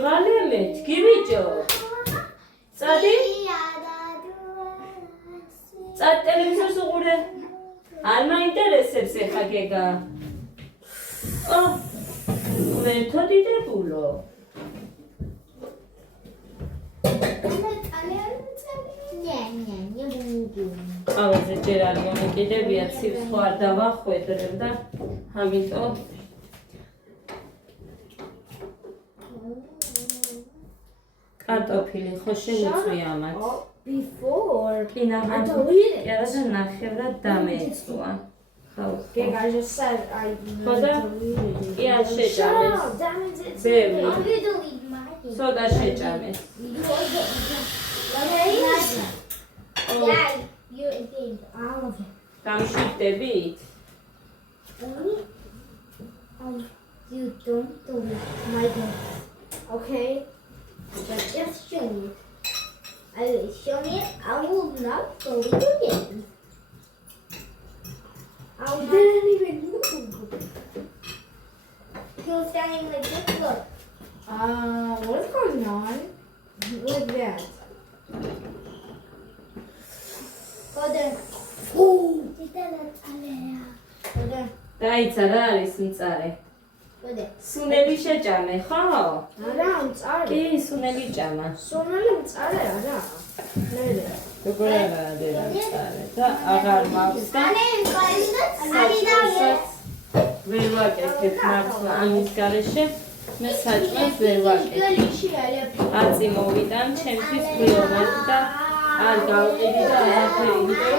მიღალია მეთქი ბიჭო. წადი. წად ტელევიზორს უყურე. არ მაინტერესებს ეხა გეგა. მეთო დიდებულო. ყველაზე ჯერ არ მომეკიდებია ცივს ხო არ დავახვედრებ და ამიტომ კარტოფილი ხო შემიწვია ამათ. Before კინაღა I deleted it. და ნახევრად დამეწვა. Gega, I just said I deleted it. კი არ Shut შეჭამეს. up, damn it, it's Very. I'm gonna delete mine. სოდა შეჭამეს. Yeah, you did. Okay. დამშვიდდებით? You don't delete my game. Okay? But just show me. I will show me. I will not delete your game. I didn't even move. He was standing like this. Look. What's going on with that? Go there. Go there. დაიცა რა არის მწარე? Go there. სუნელი შეჭამე, ხო? არა, მწარე. კი, სუნელი ჭამა. სუნელი მწარე არა. მე. როგორ არა დედა მწარე და აღარ მაქვს და ვერ ვაკეთებ მართლა ამის გარეშე მე საჭმელს ვერ ვაკეთებ. აწი მოვიდან ჩემთვის ბრიომად და არ გავყიდი და არაფერი იმიტომ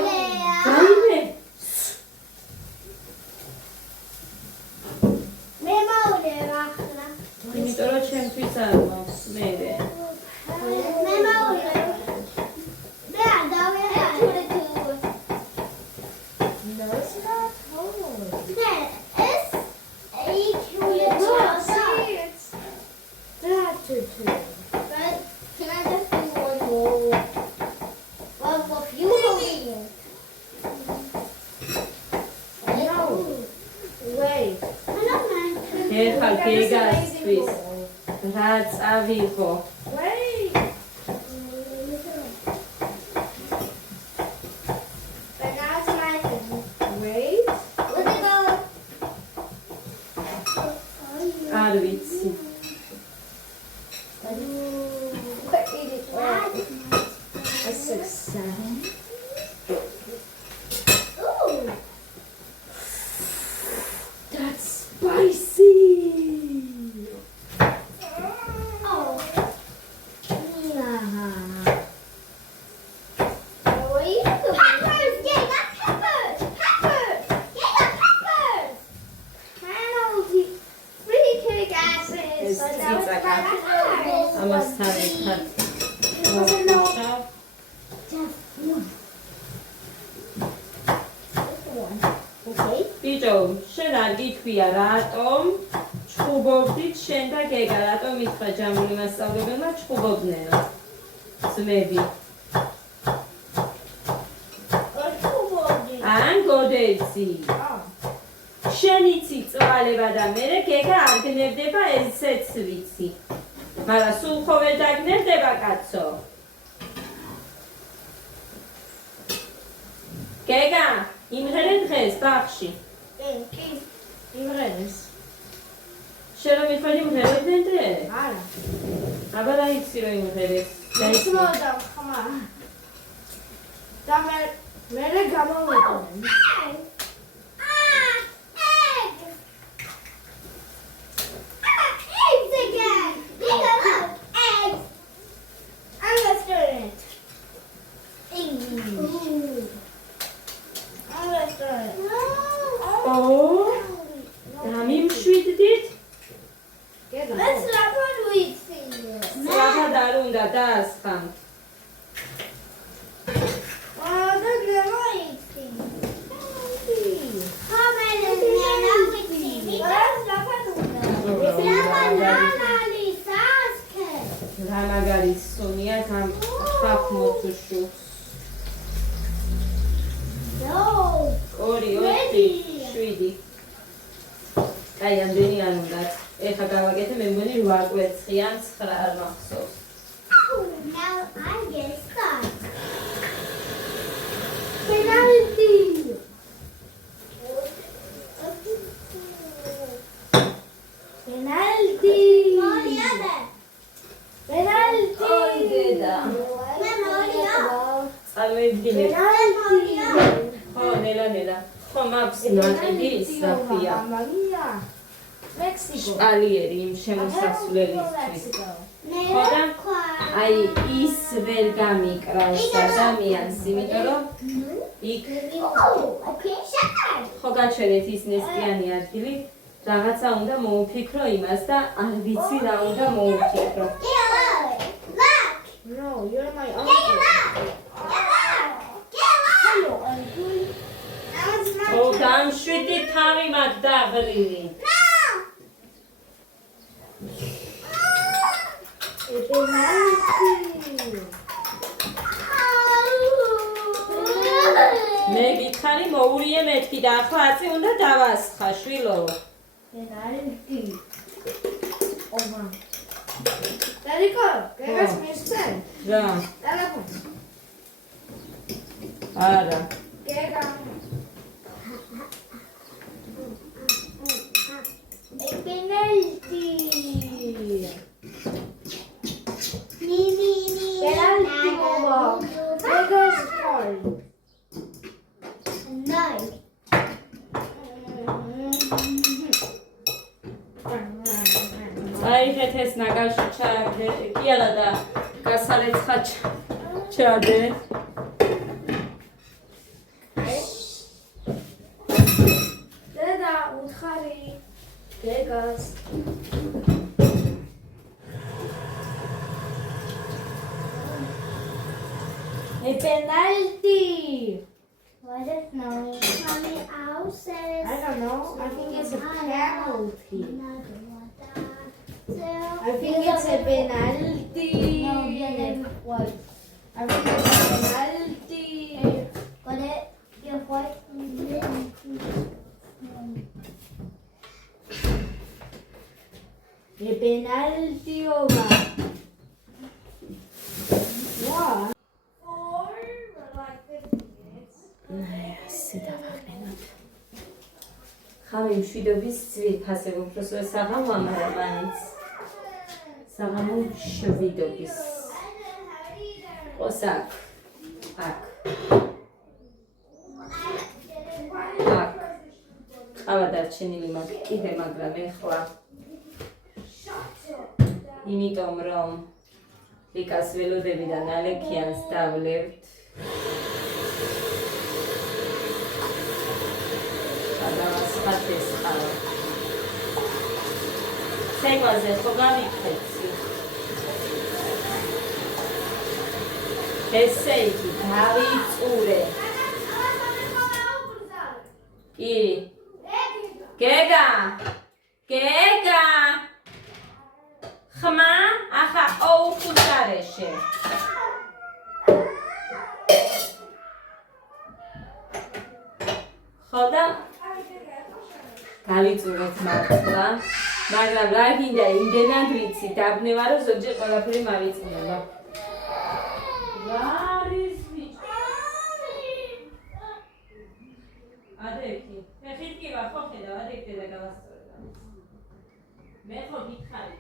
გაიმე მე მაულება ახლა. იმიტომ რომ ჩემთვის არ მაქვს მერე. მე მაულება. მე არ დავიღე. No, it's not home. It's But can I just do one more? One for you. No. Wait. ეხა გეგასთვის რა წავიღო? Wait. But now it's my turn. Wait. Let it go. არ ვიცი. A 6, 7. Ooh. That's spicy. Oh. Yeah. What are you doing? Peppers! Yeah, that's peppers! Peppers! Yeah, that's peppers! Penalty. Free kick asses. ეს ციცაკა. ამასთან ერთად ბიჭო, შენ არ გითხვია რატომ ჩხუბობდით შენ და გეგა, რატომ მითხრა ჯამური მასწავლებელმა ჩხუბობდნენო ძმები? ან გოდეცი შენ იცი წვალება და მერე გეგა არ გნებდება ესეც ვიცი მაგრამ სულ ხო ვერ დაგნებდება კაცო გეგა იმღერე დღეს ბაღში კი იმღერეს შენ რომ მithvali იმღერებდნენ დღე? არა აბა რა იცი რომ იმღერეს? ისმოდა ხმა და მე გამოვიდნენ დამიმშვიდდით? Let's lap on with you. სწრაფად არ უნდა დაასხამთ. The grandma რა მაგარი სუნია ამ ხაფმოთუშუ. ორი, ოთხი, შვიდი. აი, ამდენი არ უნდათ. ეხლა გავაკეთე, მე მგონი 8 კვერცხი ან 9 არ მახსოვს. Now I get stuck. Penalty. Penalty. Penalty. Ой, დედა. წავედგინე. ხო, ნელა. ხო, მაქვს ნაკიდი ის რა ქვია. Mexico. ალიერი იმ შემოსასვლელისთვის. ხო და აი ის ვერ გამიკრავს ადამიანს, იმიტომ რომ იქ Okay, shut. ხო გაჩვენეთ ის ნესტიანი ადგილი, რაღაცა უნდა მოუფიქრო იმას და არ ვიცი რა უნდა მოუფიქრო. No, you're my uncle. Hello, uncle. ო დამშვიდი თავი მაგ დაღლილი. მე გითხარი მოურიე მეთქი და ახლა აწი უნდა დავასხა შვილო. Penalty. Oma. Darico, გეგას მისცენ? რა? ტელეფონს. არა. გეგა. Penalty. Penalty, Oma. Gregor's fault. Nine. აიხეთ ეს ნაგავში ჩააგდე, კიალა და გასარეცხა ჩადე. დედა, უთხარი. გეგას. Penalty. What is now? Mommy, outside. I don't know. I think it's a penalty. I think it's a penalty. No, what? I think it's a penalty. Got it? You're white. A penalty over. What? ხამი მშვიდობის ძვირფასე უფროსო საღამო ამარამანიც საღამო მშვიდობის ოსაკ აქ ყავა დარჩენილი მაქვს კიდე მაგრამ ეხლა იმიტომ რომ ლიკას ველოდებიდან ალექიანს დავლევთ გადავასხათეს ყავა ცეკვაზე ხო გავიქცი ესე იგი დავიწურე კი გეგა გეგა ხმა ახა ოუხუზარეშე ხოდა გავიწურეთ მართლა მაგრამ რა გინდა იმდენად ვიცი დაბნევა რომ ზოგჯერ ყველაფერი მავიწინება რა არის ადექი ფეხით კი ვარ ხო ხედავ ადექი და გავასწორებ მე ხო გითხარი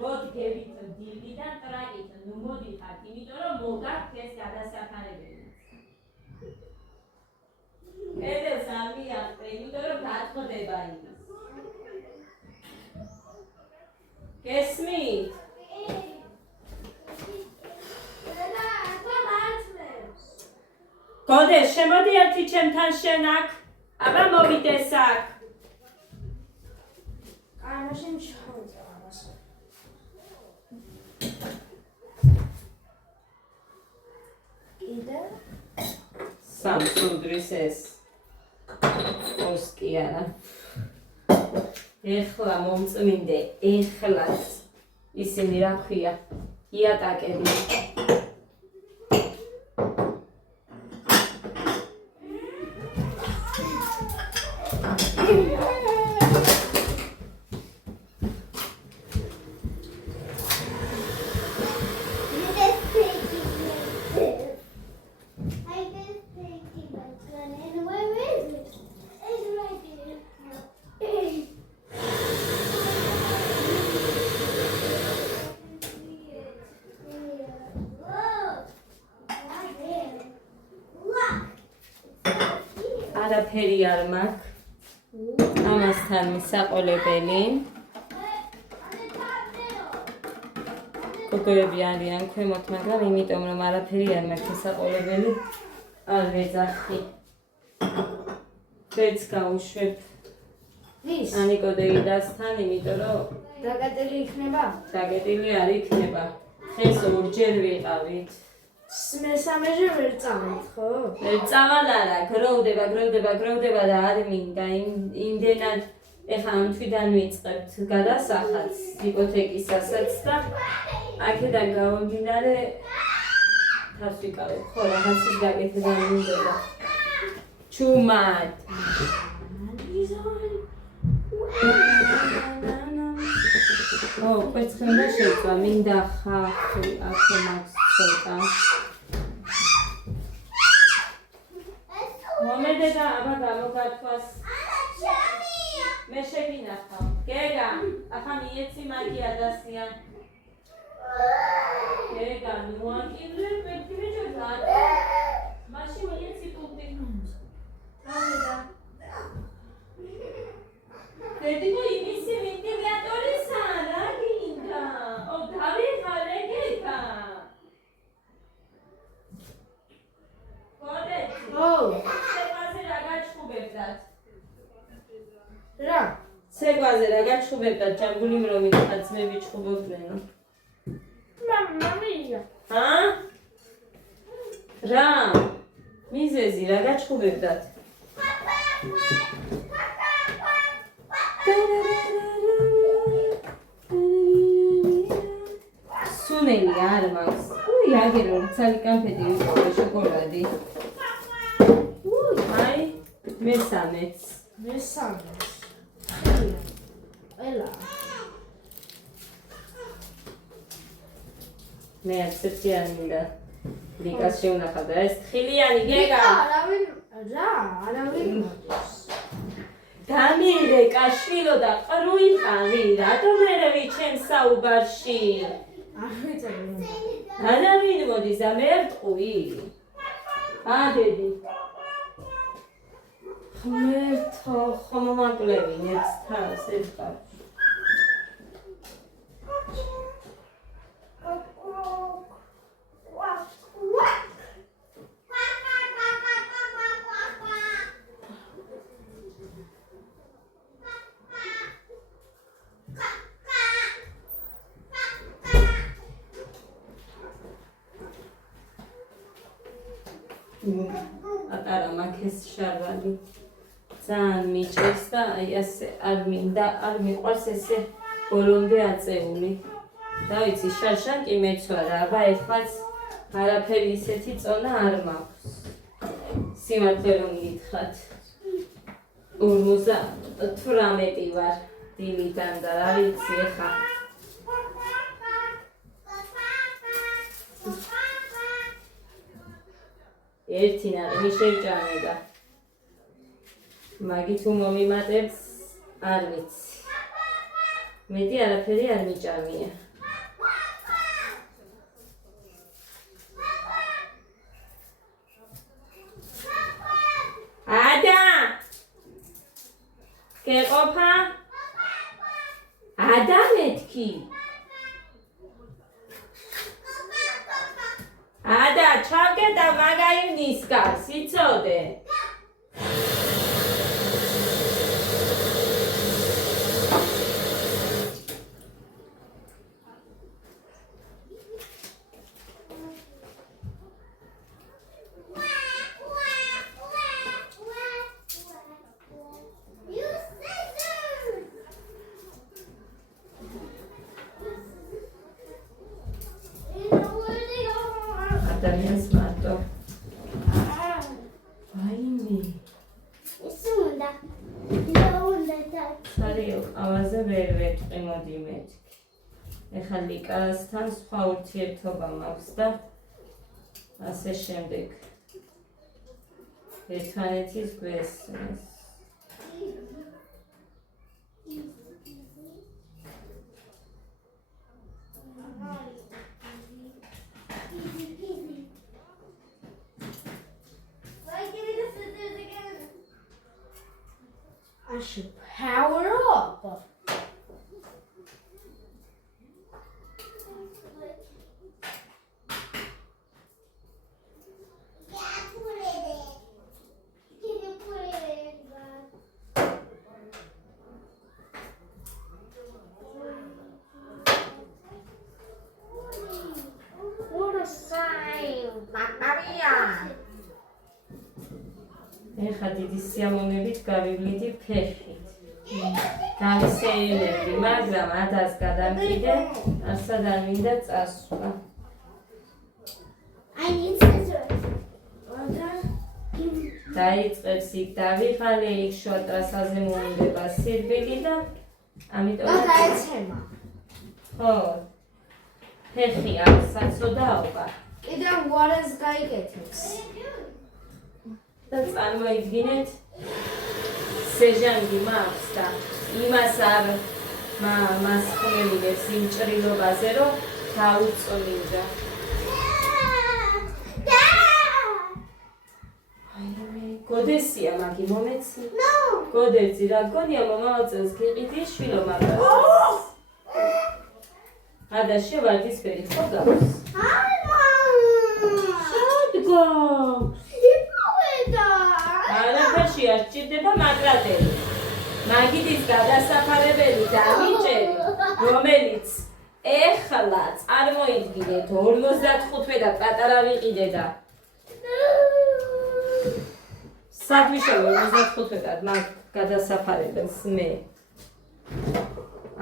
როდ გევიწდიდან ტრაკით ნუ მოდიხართ იმიტომ რომ მოგაქვთ ეს გადასახარებელი ედელს არ მიახტე იმიტომ რომ გაწყვეტება იმის გესმით? გოდეს, შემოდი ერთი ჩემთან შენ აქ, აბა მოვიდეს აქ. აი, მაშინ შევიწევ ამას. კიდე? სამსუდრის ეს. ოსკი არა. ეხლა მომწმინდე, ეხლაც ისინი რა ქვია, იატაკები. არაფერი არ მაქვს ამასთან მისაყოლებელი. გოგოები არიან ქვემოთ, მაგრამ იმიტომ რომ არაფერი არ მაქვს მისაყოლებელი არ ვეძახი. ვერც გავუშვებ ვის? ანიკო დეიდასთან, იმიტომ რომ დაკეტილი იქნება? დაკეტილი არ იქნება. ხეს ორჯერ ვიყავით. მესამეჯერ ვერ წავით, ხო? ვერ წავალ არა, გროვდება და არ მინდა იმდენად ეხლა ამ თვიდან ვიწყებთ გადასახადს იპოთეკისასაც და აქედან გამომდინარე თავს ვიკავებ, ხო რაღაცის გაკეთება მინდოდა. ჩუმად. ო, კვერცხემდა შეწვა, მინდა ხახი, აქ მაქვს ცოტა. მომედედა აბა გამოგართვას. მე შეგინახავ. გეგა, ახლა მიეცი მაგი ადასიან. გეგა, მოაკიდრე, პერტივე ჯოძა. მაშინ მიეცი პუნქტი. მომედა. დედიკო იმისი ვენტილატორისა რა გინდა? ო, დავიხარე გეგა. გოდეცი. ო, ცეკვაზე რა გაჩხუბებდათ? რა? ცეკვაზე რა გაჩხუბებდათ? ჯამბული მრომით ხაცმები ჩხუბობდნენო. მამია. ჰა? რა? მიზეზი რა გაჩხუბებდათ? სუნელი არ მაქვს. უი, აგერო ცალი კანფეტი ვიყავე შოკოლადი. აი, მესამეც. მესამეს. ელა. მე არცერთი არ მინდა. ლიკას შევნახავ და ეს თხილიანი გეგა. არავინ მოდის. დამირეკა შვილო და ყრუიყავი, რატომ მერე ვიჩენ საუბარში? არ ვიცი. არავინ მოდის და მე ვტყვი. დედი. ღმერთო, ხომ მომაკლევი ნეც თავს ეს ხარ. პატარა მაქეს შარვალი ძალიან მიჭირს და აი ასე არ მინდა, არ მიყვარს ესე ბოლომდე აწეული. და ვიცი, შარშან კი მეცვარა, აბა ეხლაც არაფერი ისეთი წონა არ მაქვს. სიმართლე რომ გითხრათ. 58 ვარ დილიდან და რა ვიცი ეხა. ერთი ნაყინი შევჭამე და მაგი თუ მომიმატებს არ ვიცი. მეტი არაფერი არ მიჭამია. ადა! გეყოფა? ადა მეთქი? ადა, ჩავკე და მაგაი ნისკას, იცოდე? ადამიანს მარტო. ვაიმე. ისუნდა. სარიო, ავაზე ვერ ვეტყვი, მოდი მეთქი. ეხლა ლიკასთან სხვა ურთიერთობა მაქვს და ასე შემდეგ. ერთმანეთის გვესმის. should power up. What a sign, Maria. ეხლა დიდი სიამოვნებით გავივლიდი ფეხით. გავისეირნებდი, მაგრამ ადას გადამკიდე, არსად არ მინდა წასვლა. I need scissors. დაიწყებს იქ დავიღალე, იქ შოტრასაზე მოუნდება სირბილი და ამიტომ გადაეცემა. ხო. ფეხი არ საცოდაობა. კიდევ ვარეს გაიგეთებს. და წარმოიდგინეთ სეჟანგი მაქვს და იმას არ მას ხმელიდებს იმ ჭრილობაზე, რომ დაუწოლინდა. გოდესია მაგი მომეცი? გოდეცი რა გონია მომავალ წელს გიყიდი შვილო მაგრამ. ადა შევარდისფერი ხო გავს? გავს. არაფერში არ სჭირდება მაგრატელი. მაგიდის გადასახარებელი დამიჭერი, რომელიც ეხლა წარმოიდგინეთ 55 და პატარა ვიყიდე და საქმეშივე 55-დან მაგ გადასახარებელს მე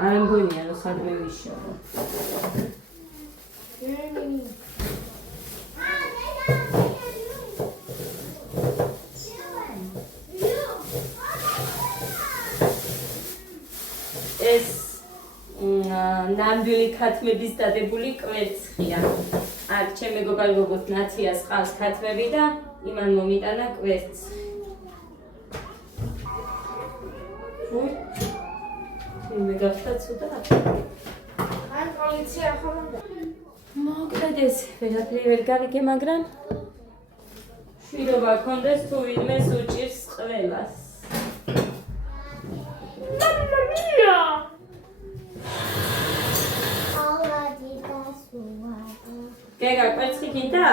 არ მგონია რომ სადმე ვიშოვო. ეს ნამდვილი ქათმების დადებული კვერცხია. აქ ჩემ მეგობარ როგორც ნაციას ყავს ქათმები და იმან მომიტანა კვერცხი. მე გახდა ცუდა. ან პოლიცია ხომდა. მოგდედეს, ვერაფერი ვერ გავიგე, მაგრამ შვიდობა კონდეს თუ ვინმეს უჭირს ყველას. გეგა კვერცხი გინდა?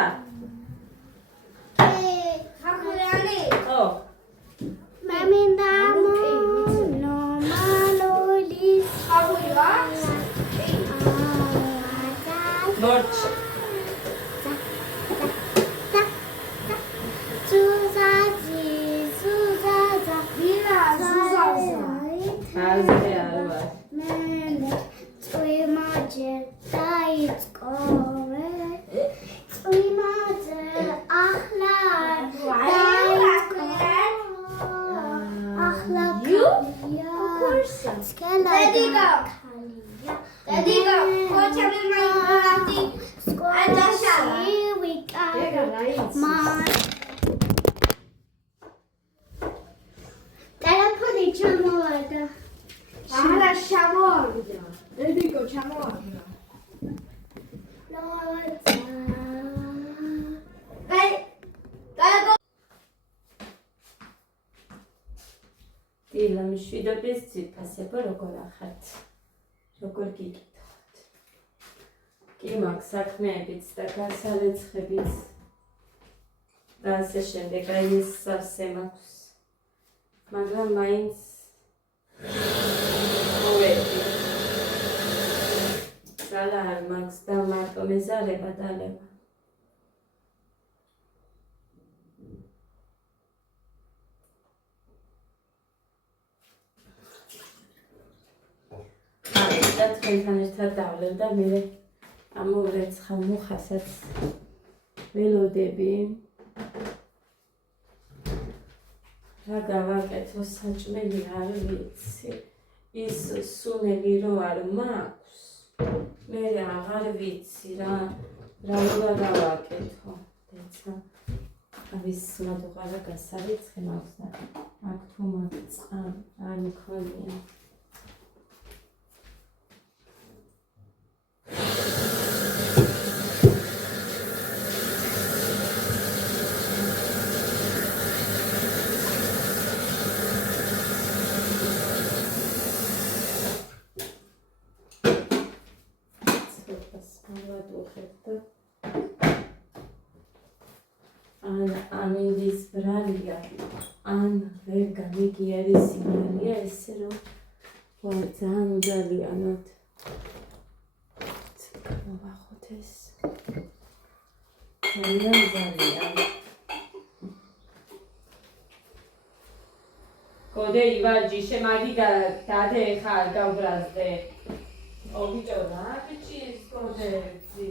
ხახურიანი. ხო. მამინდა ნორმალოლის ხახურია. მორჩ. სუზაზა. ვირა სუზაზა. აზე არ ვარ. წვიმაჯე დაიწყო. წვიმაჯე ახლა დაიწყო. ახლა Daddy go. Daddy go. Coach me my party. Adasha. We got my. Telefoni çamurda. Hala çamurda. Daddy go çamurda. დილა მშვიდობის ძირფასება როგორ ახართ? როგორ გიგითხოთ? კი მაქვს საქმეებიც და გასარეცხებიც და ასე შემდეგ, აი ეს სავსე მაქვს. მაგრამ მაინც მოვედი. ძალა არ მაქვს და მარტო მეზარება დალევა. და თქვენთან ერთად დავლევ და მე ამოვრეცხავ მუხასაც ველოდები. რა გავაკეთო საჭმელი არ ვიცი. ის სუნელი რო არ მაქვს. მე აღარ ვიცი რა უნდა გავაკეთო. დეცა ავის მადუღარა გასარიცხე მაქვს და აქ თუ მაგწყა არ მქონია. შევუხეთ და ან ამინდის ბრალია ან ვერ გამიგიარი სიმღერია ესე რომ ძალიან უძალიანად მოვახოთ ეს ძალიან ძალიან გოდე ივარჯი შემაგი დადე ხარ გავბრაზდე ობიჭო რა ბიჭის გოდეცი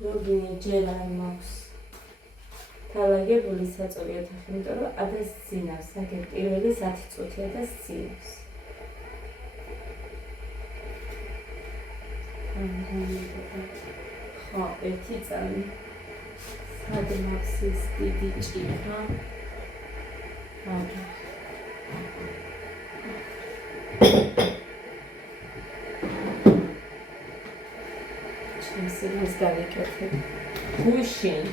როგინი ჯერ არ მაქვს თავაგებული საწოლი ოთახი, იმიტომ რომ ადას ძინავს, აგერ პირველი 10 წუთი ადას ძინავს. ხო, ერთი წამი. სად მაქვს ის დიდი ჭიქა? აგერ. ჩემს გავიკეთებ. გუშინ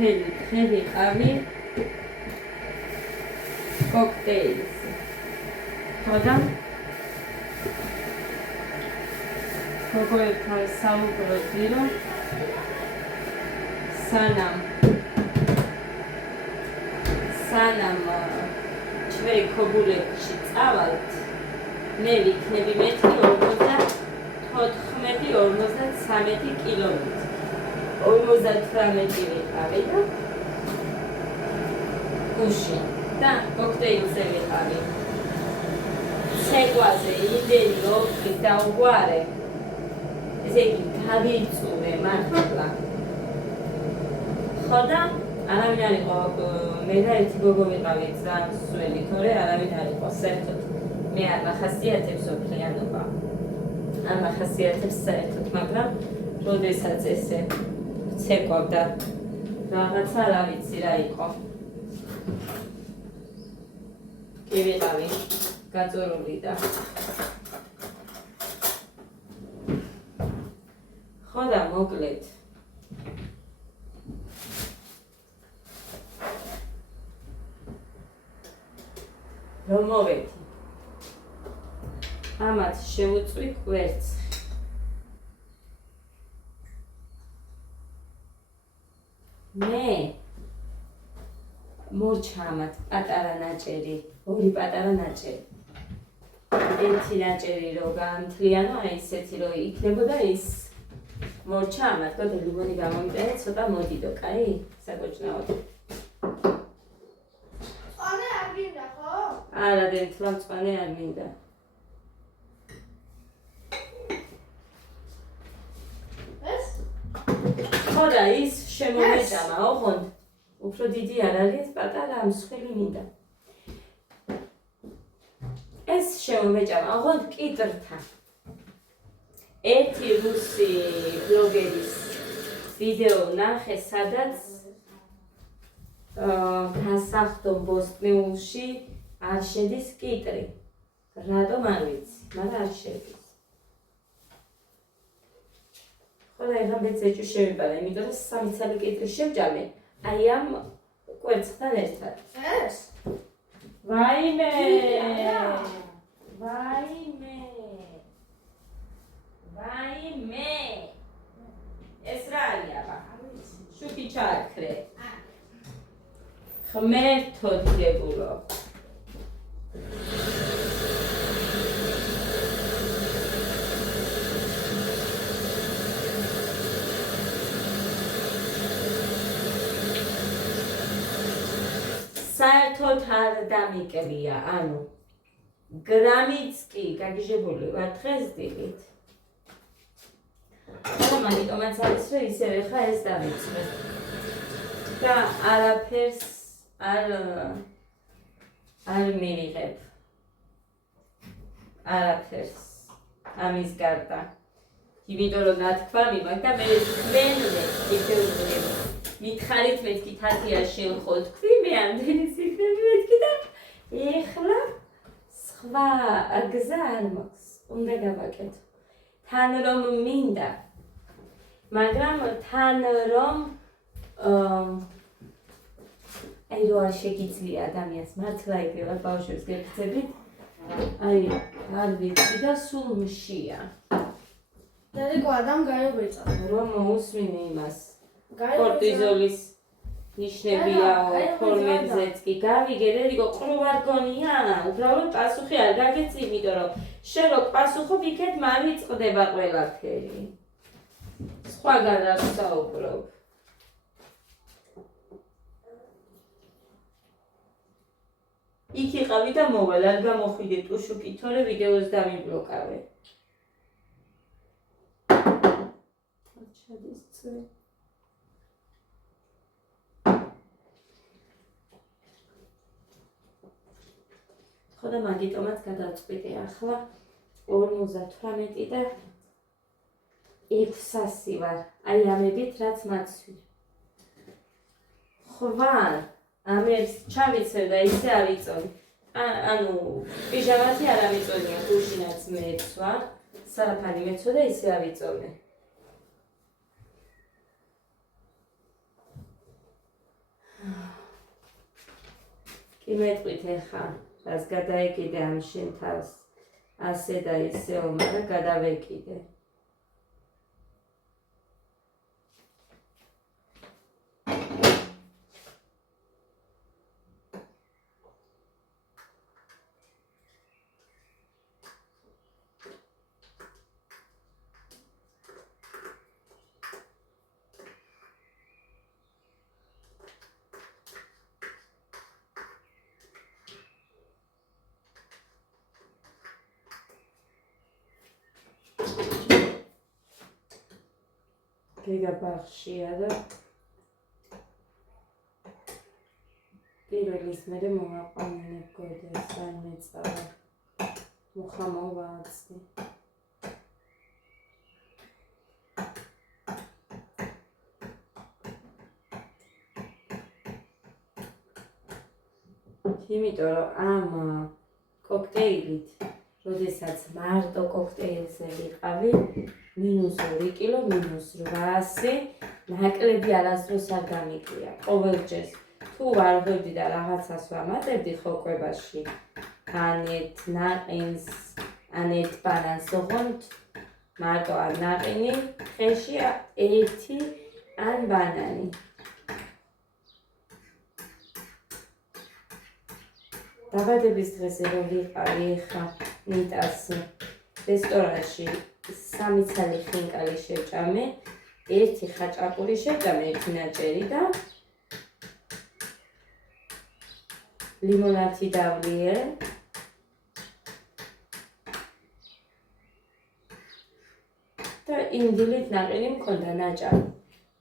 ხელი ყავი კოქტეილს ხოდა როგორ საუბრობდი რომ სანამ ჩვენი ქობულებში წავალთ მე ვიქნები მეტი 54-53 კილომეტრი 58 ვიყავი და გუშინ და კოქტეილზე ვიყავი. ცეკვაზე იმდენი ლოქი დაუგვარე. ესე იგი გავიწურე მართლა. ხოდა არავინ არ იყო მე და ერთი გოგო ვიყავი ძალიან სველი, თორე არავინ არ იყო საერთოდ მე არ მახასიათებს ოფლიანობა. არ მახასიათებს საერთოდ, მაგრამ როდესაც ესე ცეკვავდა რაღაცა რა ვიცი რა იყო. კი ვიყავი გაწურული და ხო და მოკლედ რომ მოვედი ამათ შევუწვი კვერცხი მე მორჩა ამათ პატარა ნაჭერი, ორი პატარა ნაჭერი. ერთი ნაჭერი რო განთლიანო, აი ესეთი რო იქნებოდა ის მორჩა ამათ, გოდე ლიმონი გამომიტანე, ცოტა მოდიდო, კაი? საკოჭნაოდ. მწვანე არ გინდა, ხო? არა, დენთლა მწვანე არ მინდა. ეს? ხო და ის შემომეჭამა, ოღონდ უფრო დიდი არ არის, პატარა მსხვილი მინდა. ეს შემომეჭამა, ოღონდ კიტრთან. ერთი რუსი ბლოგერის ვიდეო ნახე, სადაც გასახდომ ბოსტნეულში არ შედის კიტრი. რატომ არ ვიცი, მაგრამ არ შედის. ხო და ეხლა მეცეჭი შევიბარა, იმიტომ რომ 3 ცალი კიტრი შევჭამე. აი ამ კვერცხთან ერთად. ეს? ვაიმე! ვაიმე! ვაიმე! ეს რა არის აბა? შუქი ჩააქრე. ღმერთოდ გებულო. საერთოდ არ დამიკრია, ანუ გრამიც კი გაგიჟებული ვარ დღეს დილით. და მაგიტომაც არის რომ ისევ ხა ეს დავიწყე. და არაფერს არ მივიღებ. არაფერს ამის გარდა. იმიტომ რომ ნათქვამი მაქვს და მე მენვე იქეულები. მითხარით მეთქი თათია შენ ხო თქვი მე ამდენი სიფრები მეთქი და ეხლა სხვა გზა არ მაქვს უნდა გავაკეთო თან რომ მინდა მაგრამ თან რომ აი რო არ შეგიძლია ადამიანს მართლა იგივე ბავშვებს გეკცებით აი არ ვიცი და სულ მშია დედიკო ადამ გაიღვიწყა რომ მოусმინე იმას კორტიზოლის ნიშნებიაო ფორმებზეც კი გავიგე დედიკო ყრუ არ გონია უბრალოდ პასუხი არ გაგეცი იმიტომ რომ შენ რო პასუხობ იქეთ მავიწყდება ყველაფერი სხვაგან არ ვსაუბრობ იქ იყავი და მოვალ არ გამოხვიდე ტუშუკი თორე ვიდეოს დამიბლოკავე ჩადის წვე ხოდა მაგიტომაც გადავწყვიტე ახლა 58 და 600 ვარ აი ამებით რაც მაცვი ხვარ ამებს ჩავიცე და ისე ავიწონი ანუ პიჟამათი არ ამიწონია გუშინაც მეცვა საფარი მეცვა და ისე ავიწონე კი მეტყვით ეხა რას გადაეკიდე ამ შენ თავს ასე და ისეო მაგრამ გადავეკიდე გეგა ბახშია და პირველის მერე მომაყვანინებ გოდეს არ მეწავა მუხა მოვააცდი იმიტომ რომ ამ კოქტეილით როდესაც მარტო კოქტეილზე ვიყავი -2 კილო -800 ნაკლები არასდროს არ გამიგია ყოველჯერს თუ არ ხვდები და რაღაცას ვამატებდი ხო კვებაში ანეთ ნაყინს ანეთ ბანანს ოღონდ მარტო არ ნაყინი ხეში ერთი ან ბანანი დაბადების დღეზე რომ ვიყავი ხა ნიტასი რესტორანში 3 ცალი ხინკალი შეჭამე, 1 ხაჭაპური შეჭამე, 1 ნაჭერი და ლიმონადი დავლიე. და ინდილით ნაყინი მქონდა ნაჭარი,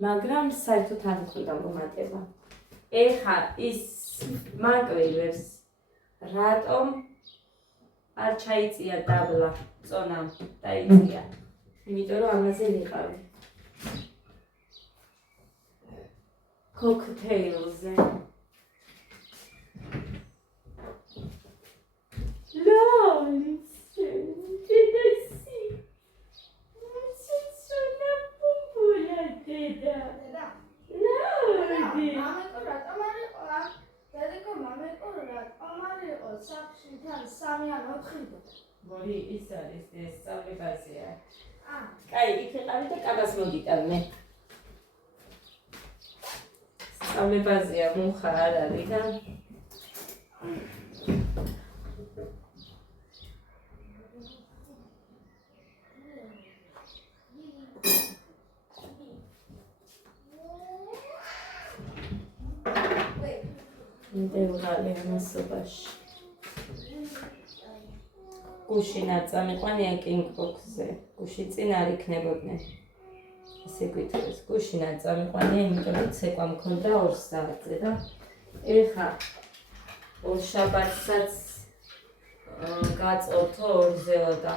მაგრამ საერთოდ არ მქონდა მომატება. ეხა ის მაკვირვებს რატომ არ ჩაიწია დაბლა წონამ დაიწია იმიტომ რომ ამაზე ვიყავი კოქტეილზე ლოლიცე დედასი მუსიცონა პუმპულა დედა ლოლი მამეკო რატომ არ იყო დედიკო მამეკო რატომ არ იყო საფში თან 3 ან 4 და მოდი ის არის ეს სწავლებაზეა კაი იქ იყავი და კაბას მოგიტანე სწავლებაზეა მუხა არ არის და მდევრალი ამასობაში გუში ნაწამიყვანია კინგ-ბოქსზე გუში წინ არ იქნებოდნენ ასე გვითხრეს გუში ნაწამიყვანია იმიტომ რომ ცეკვა მქონდა 2 საათზე და ეხა ორშაბათსაც გაწოვთო 2-ზეო და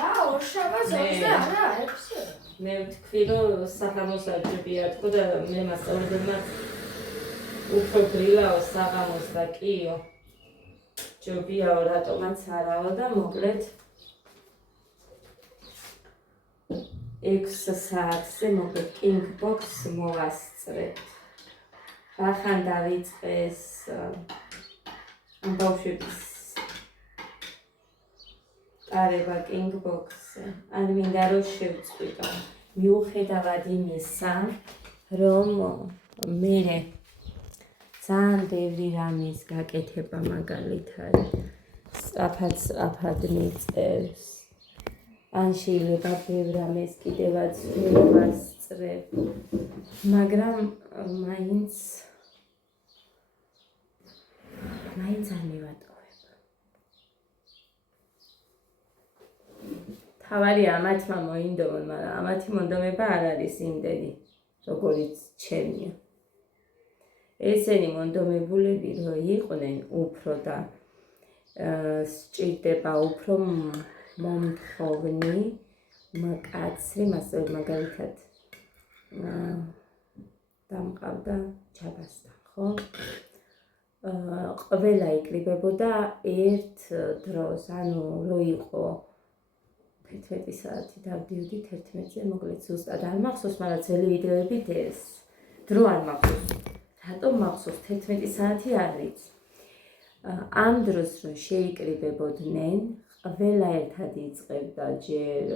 რა ორშაბათს 2-ზე არა 6-ზე მე ვთქვი რომ საღამოს აჯებია თქო და მე მასწავლებელმა უფრო გრილაო საღამოს და კიო ჯობიაო რატომაც არაო და მოკლედ 6 საათზე მოგეთ King Box მოვასწრებთ. ახან დავიწყეს ამ ბავშვების არება King Box-ზე. არ მინდა რომ შევწყვიტო. მიუხედავად იმისა, რომ მე ძალიან ბევრი რამის გაკეთება მაგალითად სწრაფად მიწერს. ან შეიძლება ბევრ რამეს კიდევაც ვასწრებ. მაგრამ მაინც არ მივატოვებ. თავარი ამათმა მოინდომონ, მაგრამ ამათი მონდომება არ არის იმდენი, როგორიც ჩემია. ესენი მონდომებულები რო იყვნენ უფრო და სჭირდება უფრო მომთხოვნი, კაცრი, მაგალითად დამყავდა ჯაბასთან, ხო? ყველა იკრიბებოდა ერთ დროს, ანუ რო იყო 11 საათი დავდიოდი 11-ზე, მოკლედ ზუსტად არ მახსოვს, მაგრამ ძველი ვიდეოები დევს. დრო არ მახსოვს. რატომ მახსოვს 11 საათი არ ვიცი. ამ დროს რომ შეიკრიბებოდნენ, ყველა ერთად იწყებდა ჯერ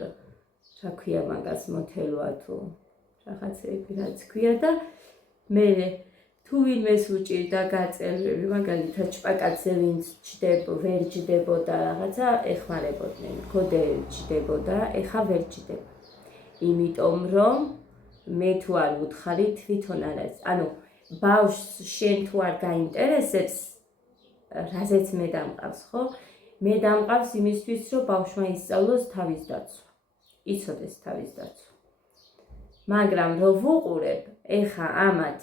რა ქვია მაგას მოთელვა თუ რაღაცები რაც ქვია და მე თუ ვინმეს უჭირდა გაწელვები, მაგალითად ჭპაკაძე ვინც ვერ ჯდებოდა რაღაცა, ეხმარებოდნენ. გოდე ჯდებოდა, ეხა ვერ ჯდება. იმიტომ რომ მე თუ არ ვუთხარი, თვითონ არ არის. ანუ ბავშვს შენ თუ არ გაინტერესებს, რაზეც მე დამყავს, ხო? მე დამყავს იმისთვის, რომ ბავშვმა ისწავლოს თავის დაცვა. იცოდეს თავის დაცვა. მაგრამ რო ვუყურებ, ეხა ამათ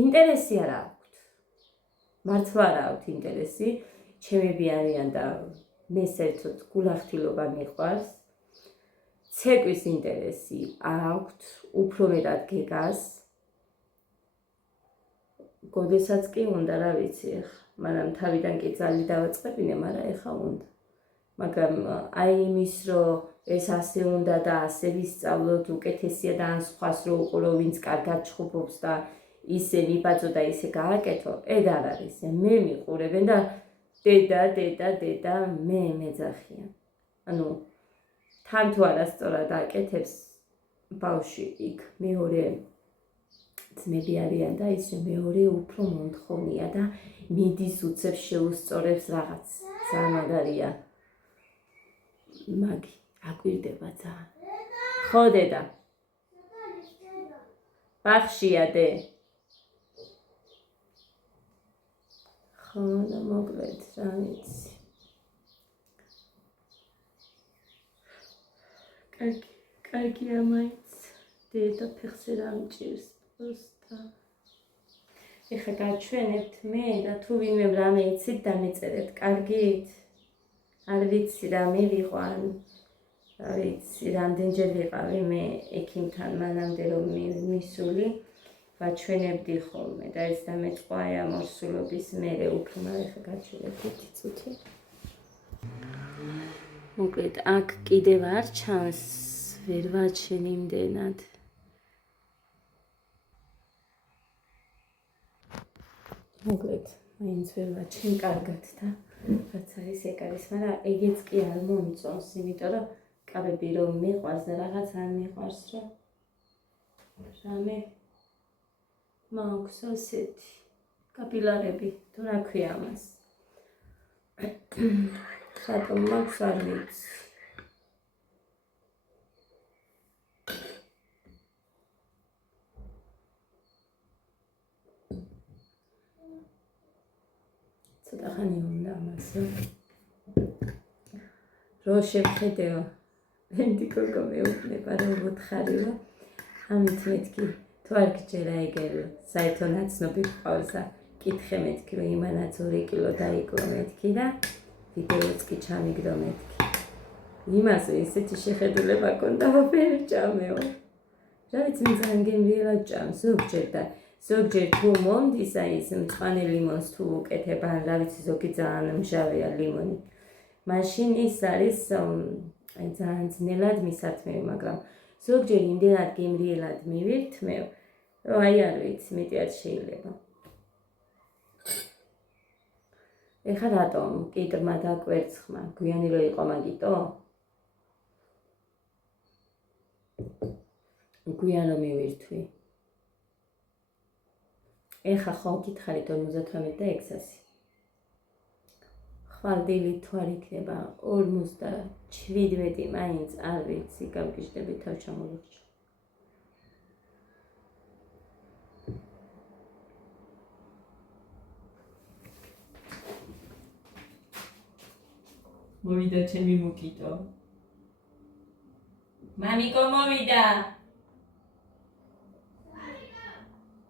ინტერესი არ აქვთ. მართლა არ აქვთ ინტერესი, ჩემები არიან და მე საერთოდ გულახდილობა მიყვარს. ცეკვის ინტერესი აქვთ, უფრო მეტად გეგას. გოდესაც კი უნდა რა ვიცი ეხა, მაგრამ თავიდან კი ძალი დავაწყებინე, მაგრამ ეხა უნდა. მაგრამ აი იმის რომ ეს ასე უნდა და ასე ვისწავლოთ, უკეთესია და ან სხვას რო უყურო, ვინც კარგად ჩხუბობს და ისე მიბაძო და ისე გააკეთო, ეგ არ არის. მე მიყურებენ და დედა მე მეძახიან. ანუ თან თუ არასწორად აკეთებს ბავშვი იქ მეორე ძმები არიან და ისე მეორე უფრო მომთხოვნია და მიდის უცებს შეუსწორებს რაღაც. ძალიან მაგარია. მაგი აკვირდება ძალიან. ხო დედა. ბახშია დე. ხო და მოკლედ რა ვიცი. კარგია მაინც დედა ფეხზე რა მჭირს პოსტა. ეხა გაჩვენებთ მე და თუ ვინმე რამე იცით დამეწერეთ, კარგით? არ ვიცი რა მივიყვან, რა ვიცი რამდენჯერ ვიყავი მე ექიმთან მანამდე რომ მისული, ვაჩვენებდი ხოლმე და ეს დამეწყვა ამორსულობის მერე უფრო, მაგრამ ეხა გაჩვენებთ წუთი. მოკლედ აქ კიდევ არ ჩანს, ვერ ვაჩვენ იმდენად. მოკლედ, მაინც ვერ ვაჩვენ კარგად და რაც არის ეგ არის, მაგრამ ეგეც კი არ მომწონს, იმიტომ რომ კაბები რომ მიყვარს და რაღაც არ მიყვარს, რომ რამე მაქვს ასეთი კაპილარები, თუ რა ქვია ამას. რატომ მაქვს არ ვიცი. ცოტა ხანი უნდა ამას რო შევხედეო ენდიკოგო მეუბნება რომ ვუთხარივო ამით მეთქი თუ არ გჯერა ეგერ საერთო ნაცნობი ყავსა კითხე მეთქი რომ იმანაც 2 კილო დაიკლო მეთქი და ვიდეოც კი ჩამიგდო მეთქი იმას ესეთი შეხედულება კონდა ვერ ჭამეო რა ვიცი მე ძალიან გემრიელად ჭამს ზოგჯერ თუ მომდის აი ეს მწვანე ლიმონს თუ უკეთებ ან რა ვიცი ზოგი ძალიან მჟავეა ლიმონი მაშინ ის არის აი ძალიან ძნელად მისათმევი, მაგრამ ზოგჯერ იმდენად გემრიელად მივირთმევ, რომ აი არ ვიცი, მეტად შეიძლება. ეხლა რატომ კიტრმა და კვერცხმა? გვიანი რო იყო მაგიტო? გვიან რომ მივირთვი. ეხლა ხო გითხარით 58 და 600. ხვალდილი თუ არ იქნება 57 მაინც არ ვიცი, გავგიჟდები თავ ჩამოვიჭრე. მოვიდა ჩემი მუკიტო. მამიკო მოვიდა.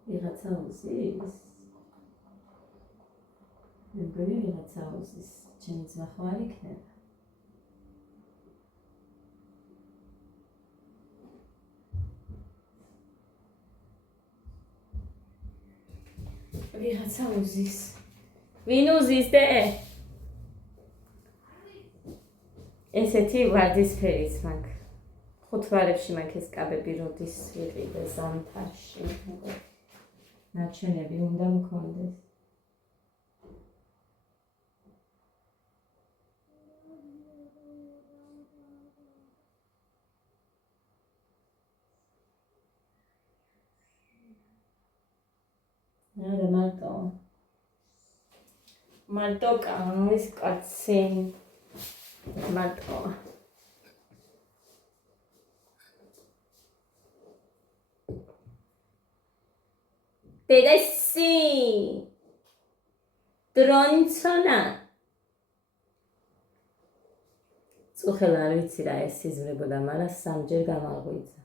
ვიღაცა უზის. მეგონი ვიღაცა უზის. ჩემი ძმა ხო არ იქნება. ვიღაცა უზის. ვინ უზის დე? ესეთი ვარდისფერიც მაქვს. 5 ვარებში მაქვს ეს კაბები როდის ვიყიდე ზამთარში. ნაჩვენები უნდა მქონდეს. არა მარტო კანის კაცი. მარტო დედასი დრონცონა წუხელა არ ვიცი რა ეს იზრებოდა, მაგრამ სამჯერ გამაღვიძა.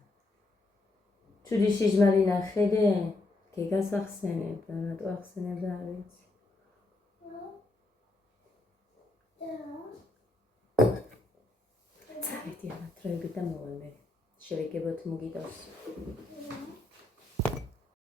ჩუდი შიჟმარი ნახედე? გეგას ახსენებდა, რატო ახსენებდა არ ვიცი. წავედი ამ დროებით და მოვალ მე. შევიგებოთ მოგიდოს.